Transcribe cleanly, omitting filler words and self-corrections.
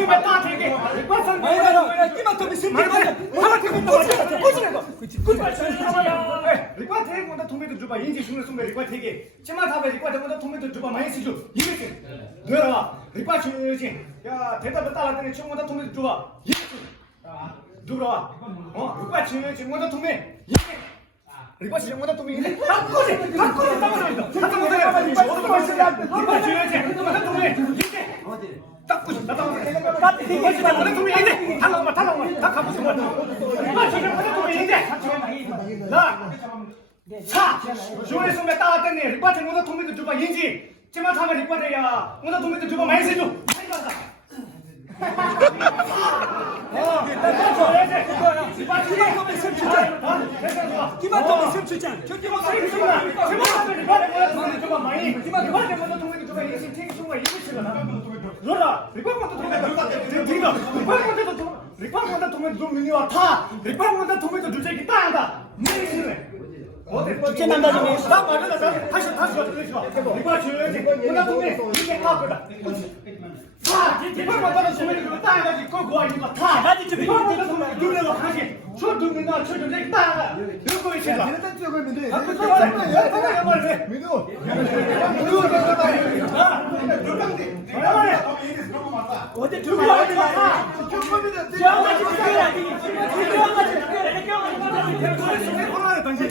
수면 다 되게 리파선 아니 끼만 숨기 하나 되게 꺼지는 리파 되게 뭔가 토메토 줘봐 인지 수면 수면 리파 되게 치마 사배 리파 되게 토메토 줘봐 많이 쓰죠 이렇게 너라 리파 주지 야 대답을 따라더니 친구다 토메토 줘봐 누구라 리파 주지 뭔가 토메 리파 주지 뭔가 토메 바꾸지 따라간다 리파 주지 뭔가 토메 딱 보지 나 따라간다 리파 주지 뭔가 토메 이제 달라오마 다 가보지 마 리파 주지 뭔가 토메 이제 나 자, 조회 선배 따왔더니 리파트 모자 토미도 줘봐 인지 찌마 타면 리파트야 모자 토미도 줘봐 많이 세줘 많이 받아 끼만 숨출장 찌마 타면 리파트 모자 토미도 줘봐 많이 리파트 모자 토미도 줘봐 인지 튀기 줘봐 이거 치거나 너라 리파트 모자 토미도 줘봐 타 리파트 모자 토미도 줄게 있다 주체 남자중에 나 맞아 다시 그러지 마 리파 줘야지 뭔가 돈에 이게 다 그러다 타 리파 맞아서 소매를 그거 따야지 그거 아니고 타 나지 좀 리파 맞아서 누르고 가지 저 누르나 저 누르 따 이거 있어 내가 찍으면 돼. 민우 어제 들어가지 마. 저거지 그거야. 당신